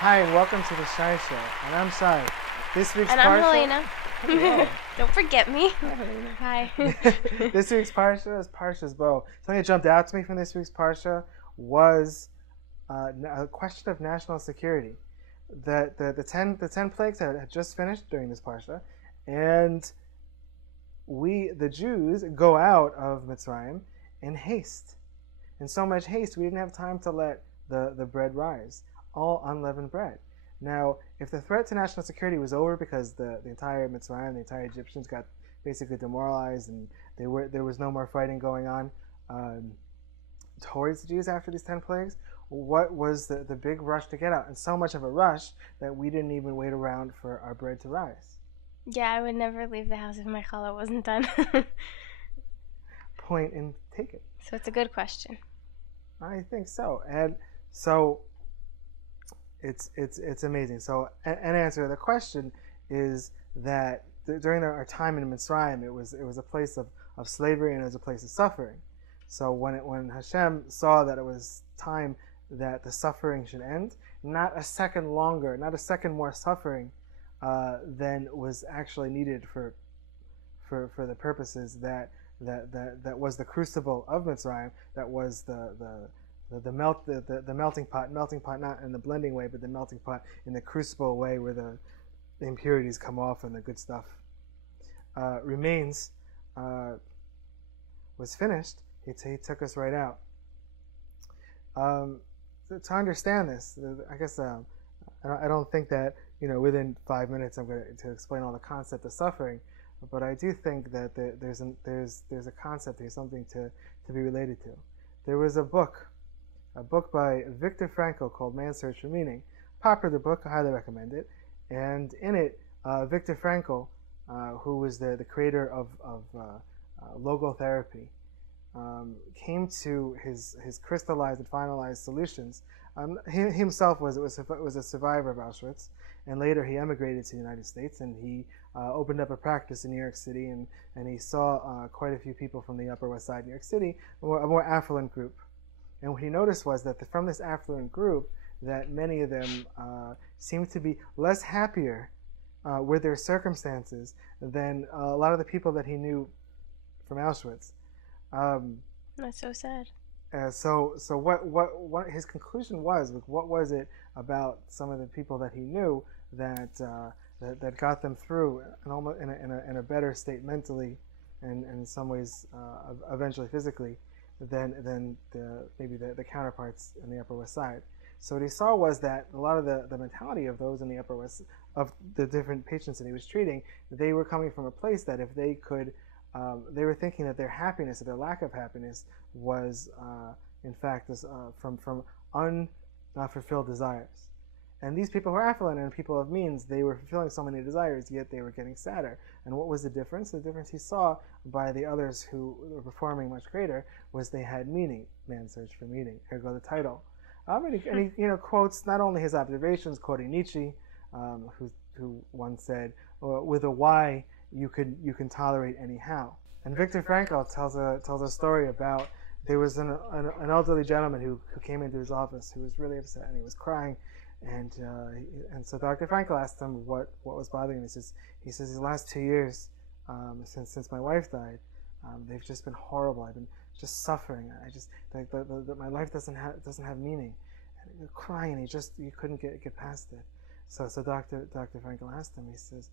Hi, and welcome to the Shai Show. And I'm Shai. This week's And Parsha... I'm Helena. Don't forget me. Hi. Hi. This week's Parsha is Parshat Bo. Something that jumped out to me from this week's Parsha was a question of national security. The 10 plagues had just finished during this Parsha, and we, the Jews, go out of Mitzrayim in haste. In so much haste, we didn't have time to let the bread rise. All unleavened bread. Now, if the threat to national security was over because the entire Mitzrayim, the entire Egyptians got basically demoralized and there was no more fighting going on towards the Jews after these 10 plagues, what was the big rush to get out? And so much of a rush that we didn't even wait around for our bread to rise. Yeah, I would never leave the house if my challah wasn't done. Point and take it. So it's a good question. I think so. And so it's amazing. So an answer to the question is that during our time in Mitzrayim, it was a place of slavery and it was a place of suffering. So when Hashem saw that it was time that the suffering should end, not a second longer, not a second more suffering than was actually needed for the purposes that was the crucible of Mitzrayim, that was the melting pot not in the blending way, but the melting pot in the crucible way where the impurities come off and the good stuff remains, was finished. He took us right out. To understand this, I guess I don't think that within 5 minutes I'm going to explain all the concept of suffering, but I do think that there's a concept here, something to be related to. There was a book by Viktor Frankl called Man's Search for Meaning. Popular book, I highly recommend it. And in it, Viktor Frankl, who was the creator of logotherapy, came to his crystallized and finalized solutions. He himself was a survivor of Auschwitz, and later he emigrated to the United States, and he opened up a practice in New York City, and he saw quite a few people from the Upper West Side, New York City, a more affluent group. And what he noticed was that from this affluent group, that many of them seemed to be less happier with their circumstances than a lot of the people that he knew from Auschwitz. That's so sad. So what his conclusion was, what was it about some of the people that he knew that got them through and almost in a better state mentally, and in some ways eventually physically, than maybe the counterparts in the Upper West Side. So what he saw was that a lot of the mentality of those in the Upper West, of the different patients that he was treating, they were coming from a place that if they could, they were thinking that their happiness or their lack of happiness was in fact from unfulfilled desires. And these people who were affluent and people of means, they were fulfilling so many desires, yet they were getting sadder. And what was the difference? The difference he saw by the others who were performing much greater was they had meaning. Man's Search for Meaning. Ergo the title. And he quotes not only his observations, quoting Nietzsche, who once said, "With a why, you can tolerate any how." And Viktor Frankl tells a story about there was an elderly gentleman who came into his office who was really upset and he was crying. And so Dr. Frankl asked him what was bothering him. He says the last 2 years since my wife died, they've just been horrible. I've been just suffering. I just my life doesn't have meaning. And you're crying, and you couldn't get past it. So Dr. Frankl asked him. He says,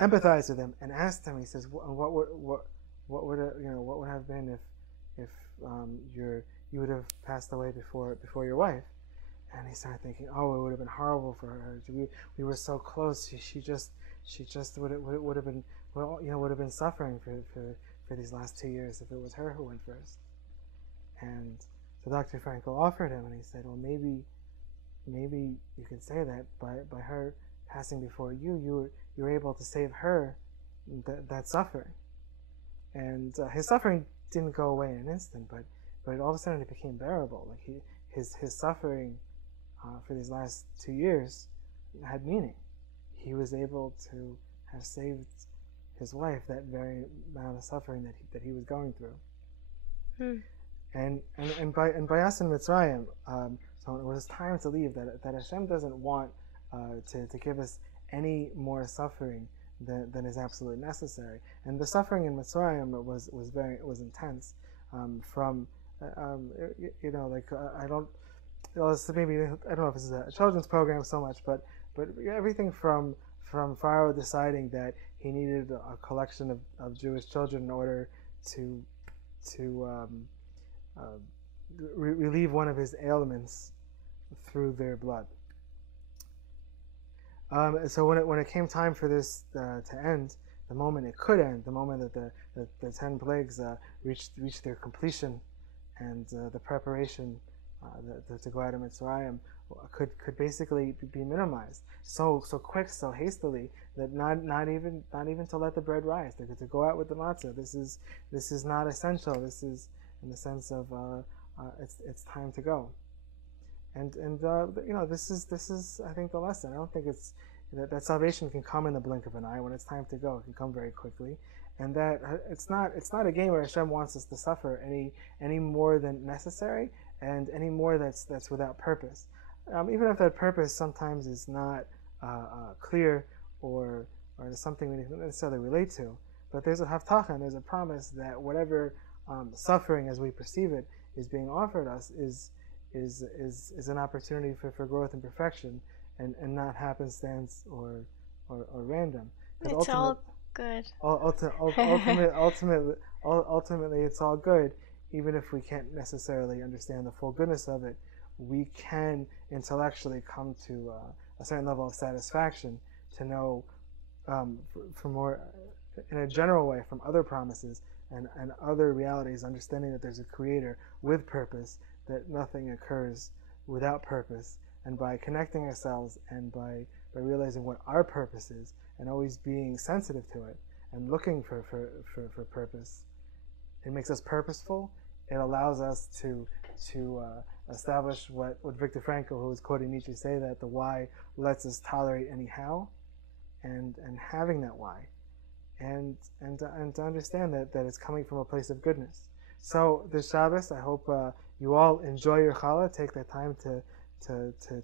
empathize with him and asked him. He says, what would have been if you would have passed away before your wife? And he started thinking, oh, it would have been horrible for her. We were so close. She just would have been would have been suffering for these last 2 years if it was her who went first. And so Dr. Frankl offered him, and he said, well, maybe you can say that by her passing before you were able to save her that suffering. And his suffering didn't go away in an instant, but all of a sudden it became bearable. Like his suffering for these last 2 years had meaning. He was able to have saved his wife that very amount of suffering that he was going through. And by us in Mitzrayim, So it was time to leave. That Hashem doesn't want to give us any more suffering than is absolutely necessary. And the suffering in Mitzrayim was intense. Maybe I don't know if this is a children's program so much, but everything from Pharaoh deciding that he needed a collection of Jewish children in order to relieve one of his ailments through their blood. So when it came time for this to end, the moment it could end, the moment that the 10 plagues reached their completion, and the preparation to go out of Mitzrayim could basically be minimized so quick, so hastily, that not even to let the bread rise, to go out with the matzah. This is not essential. This is in the sense of it's time to go. And this is I think the lesson. I don't think it's that salvation can come in the blink of an eye. When it's time to go, it can come very quickly, and that it's not a game where Hashem wants us to suffer any more than necessary, and any more that's without purpose. Even if that purpose sometimes is not clear or something we don't necessarily relate to, but there's a haftach, and there's a promise that whatever suffering as we perceive it is being offered us is an opportunity for growth and perfection, and not happenstance or random. It's all good. Ultimately, it's all good, even if we can't necessarily understand the full goodness of it. We can intellectually come to a certain level of satisfaction to know, from more in a general way, from other promises and other realities, understanding that there's a creator with purpose, that nothing occurs without purpose, and by connecting ourselves and by realizing what our purpose is, and always being sensitive to it and looking for purpose, it makes us purposeful. It allows us to establish what Viktor Frankl, who was quoting Nietzsche, say, that the why lets us tolerate any how, and having that why, and to understand that it's coming from a place of goodness. So this Shabbos, I hope you all enjoy your challah. Take the time to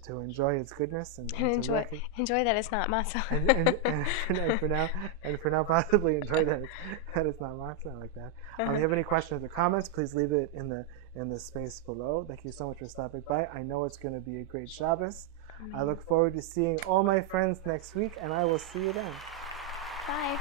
enjoy its goodness and enjoy that it's not matzah. and for now possibly enjoy that it's not matzah like that. If you have any questions or comments, please leave it in the space below. Thank you so much for stopping by. I know it's going to be a great Shabbos. I look forward to seeing all my friends next week, and I will see you then. Bye.